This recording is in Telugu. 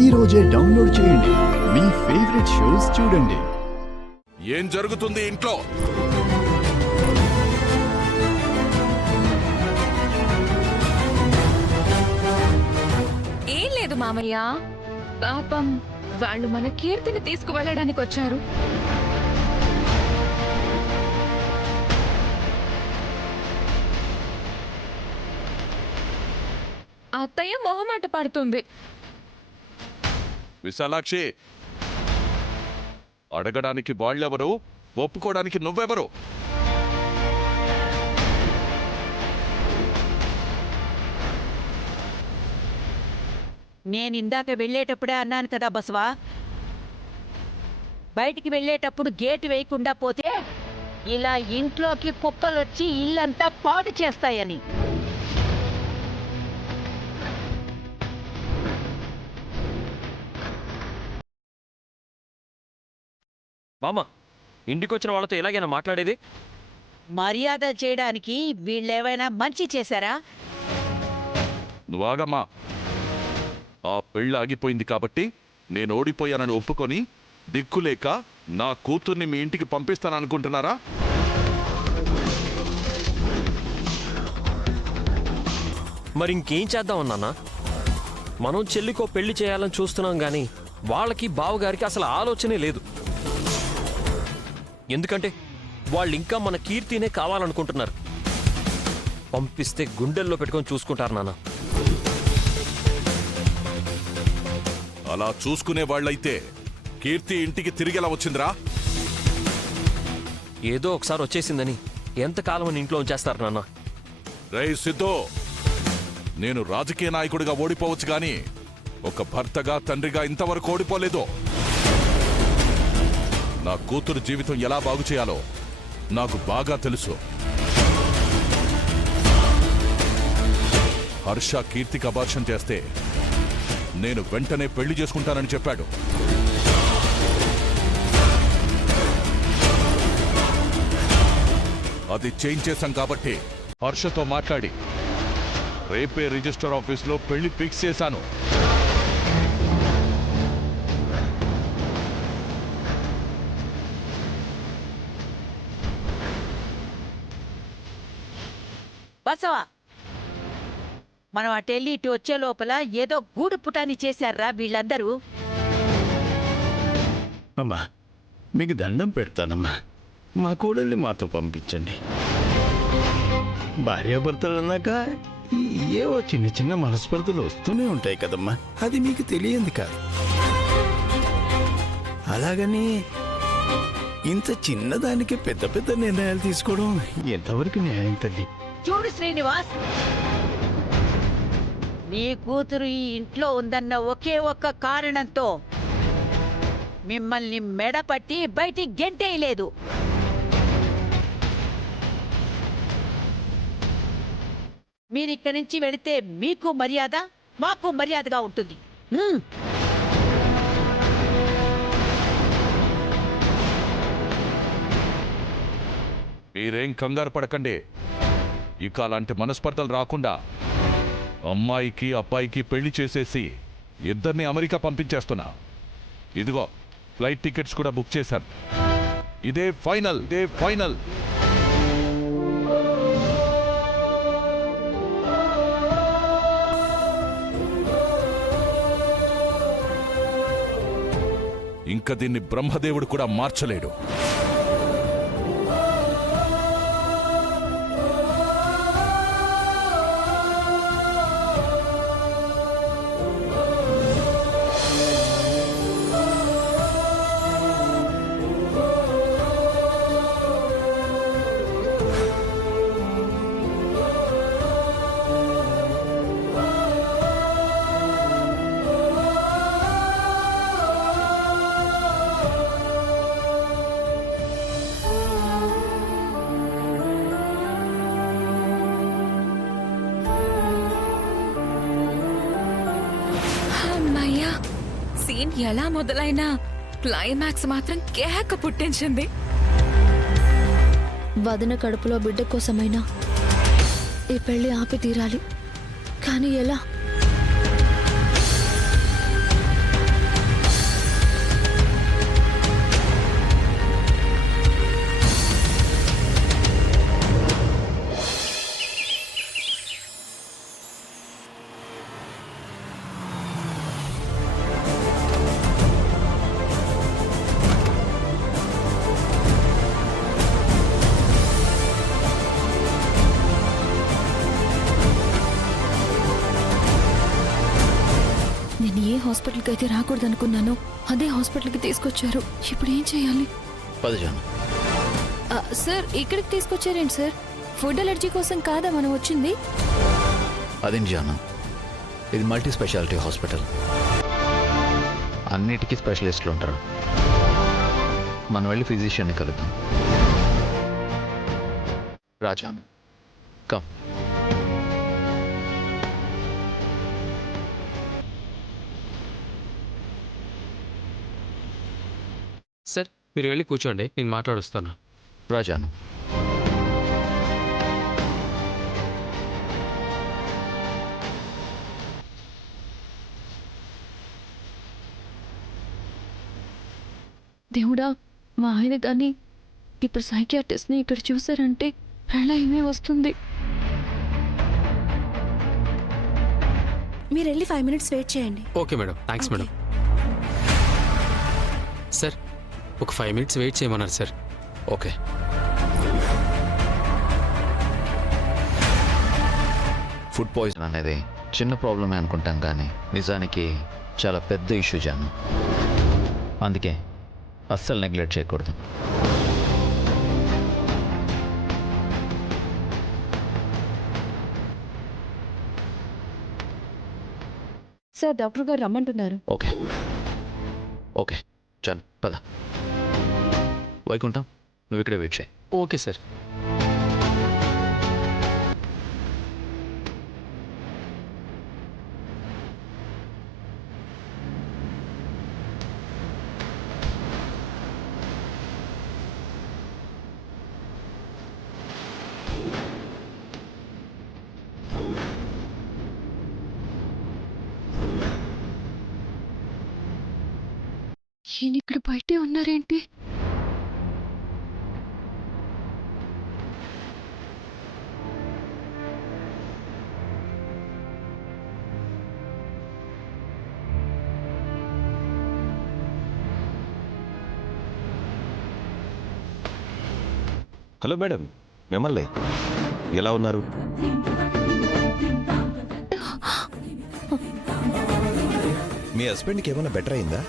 ఈ రోజే డౌన్లోడ్ చేయండి. మీ ఫేవరెట్ షోస్ చూడండి. ఏం జరుగుతుంది ఇంట్లో? ఏం లేదు మామయ్య, పాపం వాళ్ళు మన కీర్తిని తీసుకువెళ్ళడానికి వచ్చారు. అత్తయ్య మొహమాట పడుతుంది. విశాలాక్షి, అడగడానికి వాళ్ళెవరు, ఒప్పుకోవడానికి నువ్వెవరు? నేనిందాక వెళ్ళేటప్పుడే అన్నాను కదా బసవా, బయటికి వెళ్ళేటప్పుడు గేటు వేయకుండా పోతే ఇలా ఇంట్లోకి కుక్కలొచ్చి ఇల్లంతా పాడు చేస్తాయని. మామ, ఇంటికొచ్చిన వాళ్ళతో ఎలాగైనా మాట్లాడేది? మర్యాద చేయడానికి వీళ్ళేవైనా మంచి చేశారా? నువ్వాగమ్మా. ఆ పెళ్ళి ఆగిపోయింది కాబట్టి నేను ఓడిపోయానని ఒప్పుకొని దిక్కులేక నా కూతుర్ని మీ ఇంటికి పంపిస్తాననుకుంటున్నారా? మరి ఇంకేం చేద్దామన్నా? మనం చెల్లికో పెళ్లి చేయాలని చూస్తున్నాం గాని వాళ్ళకి బావగారికి అసలు ఆలోచనే లేదు. ఎందుకంటే వాళ్ళు ఇంకా మన కీర్తినే కావాలనుకుంటున్నారు. పంపిస్తే గుండెల్లో పెట్టుకొని చూసుకుంటారు నాన్న. అలా చూసుకునే వాళ్ళైతే కీర్తి ఇంటికి తిరిగేలా వచ్చిందిరా? ఏదో ఒకసారి వచ్చేసిందని ఎంతకాలం అని ఇంట్లో ఉంచేస్తారు నాన్న? రేయ్ సిద్ధు, నేను రాజకీయ నాయకుడిగా ఓడిపోవచ్చు గాని ఒక భర్తగా, తండ్రిగా ఇంతవరకు ఓడిపోలేదు. నా కూతురు జీవితం ఎలా బాగు చేయాలో నాకు బాగా తెలుసు. హర్ష కీర్తికి అబార్షన్ చేస్తే నేను వెంటనే పెళ్లి చేసుకుంటానని చెప్పాడు. అది చేంజ్ చేశాం కాబట్టి హర్షతో మాట్లాడి రేపే రిజిస్టర్ ఆఫీస్లో పెళ్లి ఫిక్స్ చేశాను. బసవా, మనం అటెళ్ళి ఇటు వచ్చే లోపల ఏదో గూడు పుటాని చేశారా వీళ్ళందరూ? అమ్మా, మీకు దండం పెడతానమ్మా. మా కోడల్ని మాతో పంపించండి. భార్యాభర్తలు అన్నాక ఏవో చిన్న చిన్న మనస్పర్ధలు వస్తూనే ఉంటాయి కదమ్మా. అది మీకు తెలియంది కాదు. అలాగని ఇంత చిన్నదానికి పెద్ద పెద్ద నిర్ణయాలు తీసుకోవడం ఎంతవరకు న్యాయం తల్లి? చూడు శ్రీనివాస్, నీ కూతురు ఈ ఇంట్లో ఉందన్న ఒకే ఒక్క కారణంతో మిమ్మల్ని మెడపట్టి బయటికి గెంటేయలేదు. మీరిక్కడి నుంచి వెళితే మీకు మర్యాద, మాకు మర్యాదగా ఉంటుంది. మీరేం కంగారు పడకండి. ఇక అలాంటి మనస్పర్ధలు రాకుండా అమ్మాయికి అబ్బాయికి పెళ్లి చేసేసి ఇద్దరిని అమెరికా పంపించేస్తున్నా. ఇదిగో ఫ్లైట్ టికెట్స్ కూడా బుక్ చేశాను. ఇదే ఫైనల్. ఇంకా దీన్ని బ్రహ్మదేవుడు కూడా మార్చలేడు. సీన్ ఎలా మొదలైనా క్లైమాక్స్ మాత్రం కేక పుట్టించింది. వదిన కడుపులో బిడ్డ కోసమైనా ఈ పెళ్లి ఆపి తీరాలి. కానీ ఎలా? నేను ఏ హాస్పిటల్కి అయితే రాకూడదు అనుకున్నానో అదే హాస్పిటల్కి తీసుకొచ్చారు. ఇప్పుడు ఏం చేయాలి? పద జాను. సార్ ఇక్కడికి తీసుకొచ్చారేంటి సార్? ఫుడ్ అలర్జీ కోసం కాదా మనం వచ్చింది? అదేంటి జాను, ఇది మల్టీ స్పెషాలిటీ హాస్పిటల్. అన్నిటికీ స్పెషలిస్టులు ఉంటారు. మనం వెళ్ళి ఫిజిషియన్ని కలుద్దాం. రాజా కమ్. సార్ మీరు వెళ్ళి కూర్చోండి, నేను మాట్లాడుస్తాను. రాజాను, దేవుడా, మా ఆయన కానీ ఇప్పుడు సైకియాట్రిస్ట్ని ఇక్కడ చూసారంటే ప్రళయమే వస్తుంది. మీరు వెళ్ళి 5 minutes వెయిట్ చేయండి. Okay madam, thanks madam. Sir ఒక 5 minutes వెయిట్ చేయమన్నారు సార్. ఓకే. ఫుడ్ పాయిజన్ అనేది చిన్న ప్రాబ్లమే అనుకుంటాం కానీ నిజానికి చాలా పెద్ద ఇష్యూ జాను. అందుకే అస్సలు నెగ్లెక్ట్ చేయకూడదు. సార్ డాక్టర్ గారు రమ్మంటున్నారు. ఓకే ఓకే చాలు పద. వైకుంఠం, నువ్వు ఇక్కడే వెయిట్ చేయి. Okay sir. ఈయన ఇక్కడ బయటే ఉన్నారేంటి? హలో మేడం, మిమ్మల్ని. ఎలా ఉన్నారు? మీ హస్బెండ్కి ఏమైనా బెటర్ అయిందా?